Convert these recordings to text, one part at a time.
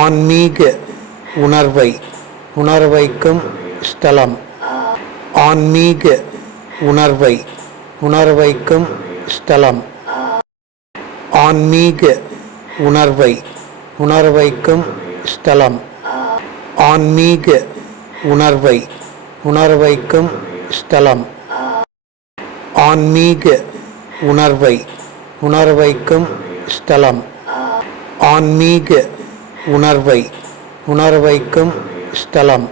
ஆன்மீக உணர்வை உணர்வைக்கும் ஸ்தலம். ஆன்மீக உணர்வை உணர்வைக்கும் ஸ்தலம். ஆன்மீக உணர்வை உணர்வைக்கும் ஸ்தலம். ஆன்மீக உணர்வை உணர்வைக்கும் ஸ்தலம். ஆன்மீக உணர்வை உணர்வைக்கும் ஸ்தலம். ஆன்மீக உணர்வை உணர்வைக்கும் ஸ்தலம்.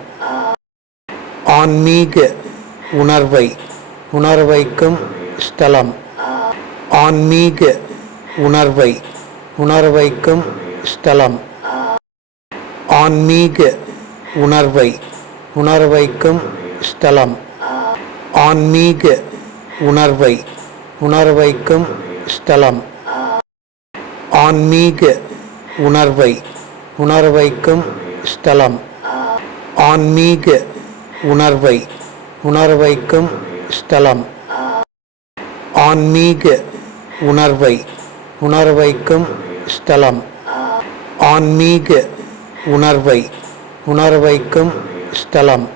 ஆன்மீக உணர்வை உணர்வைக்கும் ஸ்தலம். ஆன்மீக உணர்வை உணர்வைக்கும் ஸ்தலம். ஆன்மீக உணர்வை உணர்வைக்கும் ஸ்தலம். ஆன்மீக உணர்வை உணர்வைக்கும் ஸ்தலம். ஆன்மீக உணர்வை உணர்வைக்கும் ஸ்தலம். ஆன்மீக உணர்வை உணர்வைக்கும் ஸ்தலம். ஆன்மீக உணர்வை உணர்வைக்கும் ஸ்தலம். ஆன்மீக உணர்வை உணர்வைக்கும் ஸ்தலம்.